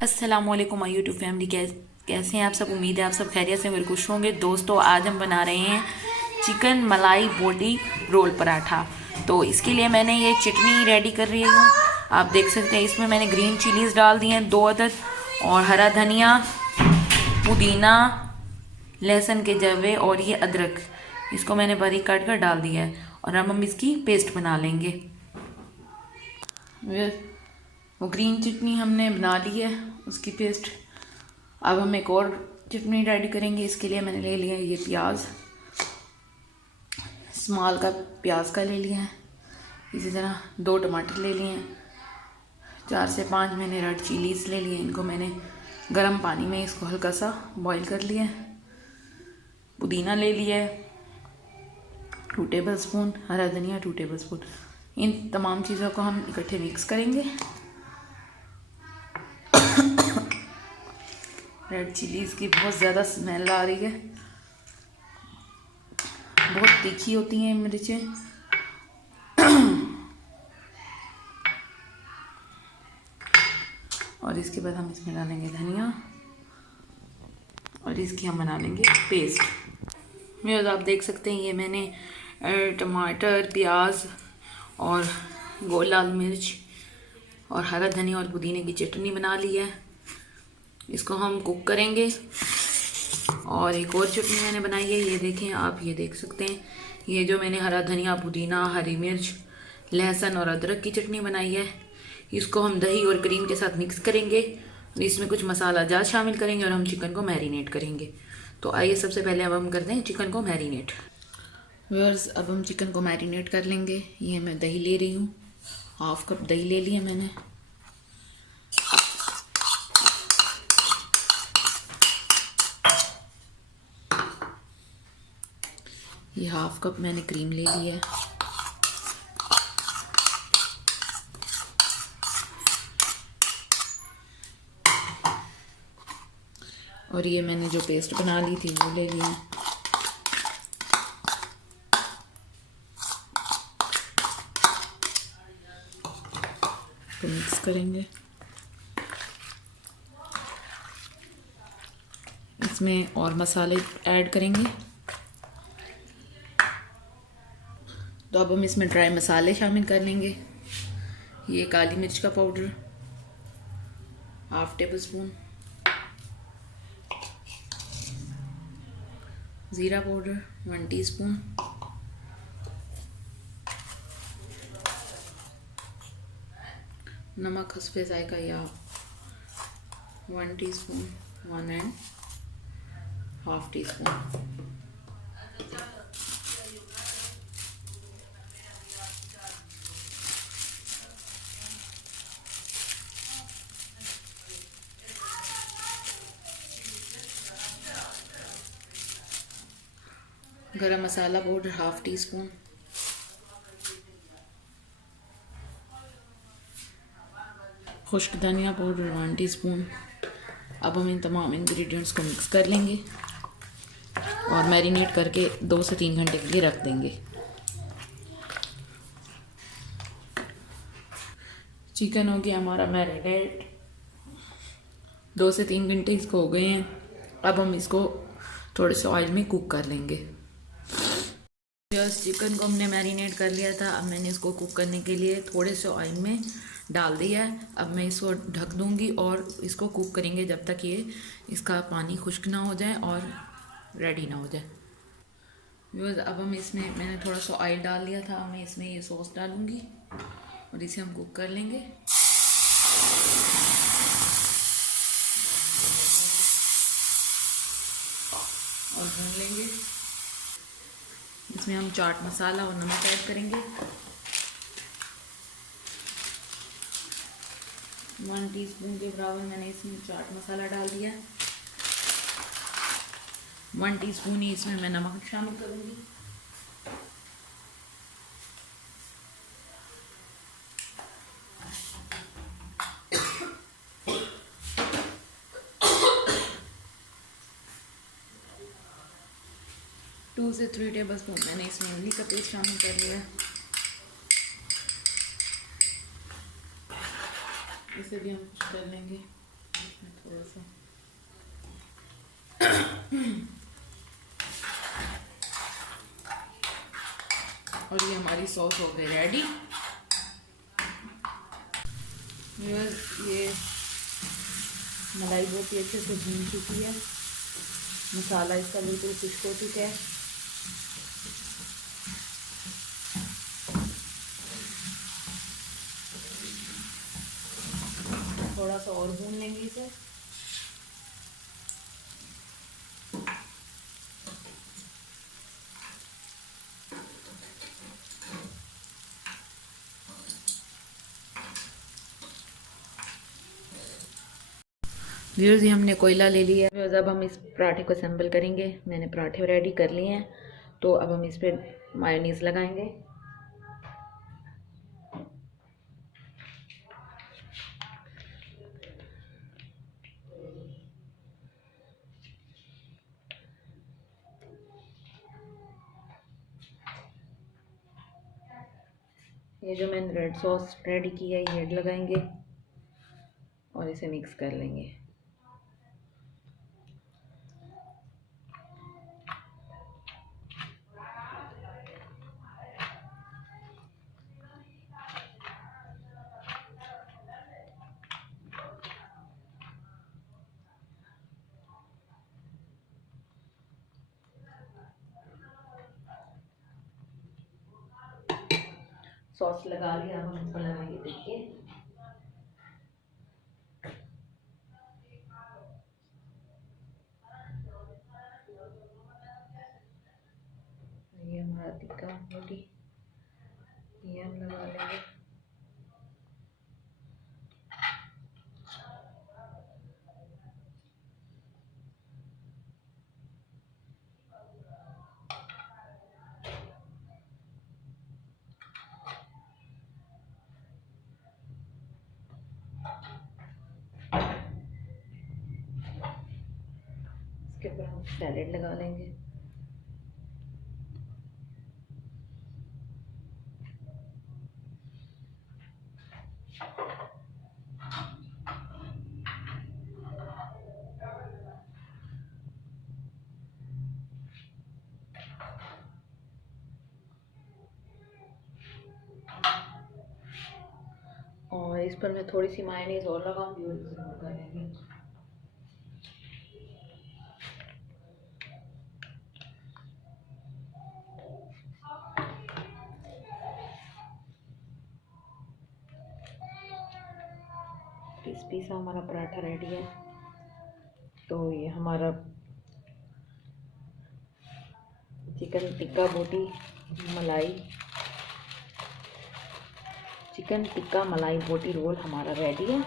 अस्सलामुअलैकुम my YouTube family. कैसे हैं आप सब? उम्मीद है आप सब खैरियत से मेरे खुश होंगे। दोस्तों, आज हम बना रहे हैं चिकन मलाई बोटी रोल पराठा। तो इसके लिए मैंने ये चटनी रेडी कर रही हूँ। आप देख सकते हैं इसमें मैंने ग्रीन चिलीज डाल दी हैं 2 अदद, और हरा धनिया, पुदीना, लहसुन के जवे और ये अदरक, इसको मैंने बारीक काट कर डाल दिया है। और अब हम इसकी पेस्ट बना लेंगे। वो ग्रीन चटनी हमने बना ली है, उसकी पेस्ट। अब हम एक और चटनी रेडी करेंगे। इसके लिए मैंने ले लिया है ये प्याज, स्मॉल का प्याज का ले लिया है। इसी तरह 2 टमाटर ले लिए हैं, 4 से 5 मैंने रेड चिलीज ले लिए। इनको मैंने गर्म पानी में इसको हल्का सा बॉईल कर लिया है। पुदीना ले लिया है 2 टेबल स्पून, हरा धनिया 2 टेबल स्पून। इन तमाम चीज़ों को हम इकट्ठे मिक्स करेंगे। रेड चिलीज़ की बहुत ज़्यादा स्मेल आ रही है, बहुत तीखी होती हैं मिर्चें। और इसके बाद हम इसमें डालेंगे धनिया, और इसकी हम बना लेंगे पेस्ट। मेरे आप देख सकते हैं ये मैंने टमाटर, प्याज और गोल लाल मिर्च और हरा धनिया और पुदीने की चटनी बना ली है। इसको हम कुक करेंगे। और एक और चटनी मैंने बनाई है, ये देखें आप, ये देख सकते हैं। ये जो मैंने हरा धनिया, पुदीना, हरी मिर्च, लहसुन और अदरक की चटनी बनाई है, इसको हम दही और क्रीम के साथ मिक्स करेंगे। इसमें कुछ मसाला जात शामिल करेंगे और हम चिकन को मैरिनेट करेंगे। तो आइए सबसे पहले अब हम करते हैं चिकन को मैरिनेट। व्यूअर्स, अब हम चिकन को मैरिनेट कर लेंगे। ये मैं दही ले रही हूँ, 1/2 कप दही ले लिया मैंने। ये 1/2 कप मैंने क्रीम ले ली है। और ये मैंने जो पेस्ट बना ली थी वो ले लिया। तो मिक्स करेंगे। इसमें और मसाले ऐड करेंगे। तो अब हम इसमें ड्राई मसाले शामिल कर लेंगे। ये काली मिर्च का पाउडर 1/2 टेबल स्पून, ज़ीरा पाउडर 1 टीस्पून, नमक हस्बे जायका या 1 टीस्पून, 1.5 टीस्पून। गरम मसाला पाउडर 1/2 टीस्पून, खुश्क धनिया पाउडर 1 टीस्पून। अब हम इन तमाम इंग्रेडिएंट्स को मिक्स कर लेंगे और मैरिनेट करके 2 से 3 घंटे के लिए रख देंगे। चिकन हो गया हमारा मैरिनेट, 2 से 3 घंटे इसको हो गए हैं। अब हम इसको थोड़े से ऑयल में कुक कर लेंगे। चिकन को हमने मैरिनेट कर लिया था। अब मैंने इसको कुक करने के लिए थोड़े से ऑयल में डाल दिया है। अब मैं इसको ढक दूंगी और इसको कुक करेंगे जब तक ये इसका पानी खुश्क ना हो जाए और रेडी ना हो जाए। व्यूअर्स, अब हम इसमें मैंने थोड़ा सा ऑयल डाल दिया था, मैं इसमें ये सॉस डालूंगी और इसे हम कुक कर लेंगे। और भून लेंगे। इसमें हम चाट मसाला और नमक ऐड करेंगे। 1 टीस्पून के बराबर मैंने इसमें चाट मसाला डाल दिया। 1 टीस्पून ही इसमें मैं नमक शामिल करूँगी। टू से 3 टेबल स्पून मैंने इसमें इमली का पेस्ट शामिल कर लिया। इसे भी हम कुछ कर लेंगे। इसमें थोड़ा सा और ये हमारी सॉस हो गई रेडी। ये मलाई बहुत ही अच्छे से भून चुकी है, मसाला इसका बिल्कुल खुश्क हो चुका है। थोड़ा सा और भून लेंगे इसे। व्यूअर्स, ये हमने कोयला ले लिया है। व्यूअर्स, अब हम इस पराठे को असेंबल करेंगे। मैंने पराठे रेडी कर लिए हैं, तो अब हम इस पर मायोनीज़ लगाएंगे। ये जो मैंने रेड सॉस रेडी की है ये लगाएंगे और इसे मिक्स कर लेंगे। सॉस लगा लिया, अब हम इसको लगाएंगे। देखिए ये हमारा टिक्का बोटी, ये हम लगा लेंगे। इसके ऊपर हम सैलेड लगा लेंगे। और इस पर मैं थोड़ी सी मायोनीज और लगाऊंगी और इसे और करेंगे। क्रिस्पी सा हमारा पराठा रेडी है। तो ये हमारा चिकन टिक्का बोटी मलाई, चिकन टिक्का मलाई बोटी रोल हमारा रेडी है।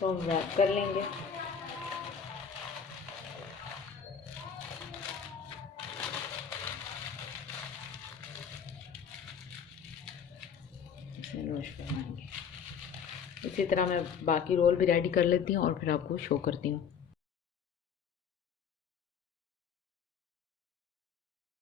तो हम रैप कर लेंगे। इसमें रोश बनाएंगे। इसी तरह मैं बाकी रोल भी रेडी कर लेती हूँ और फिर आपको शो करती हूँ।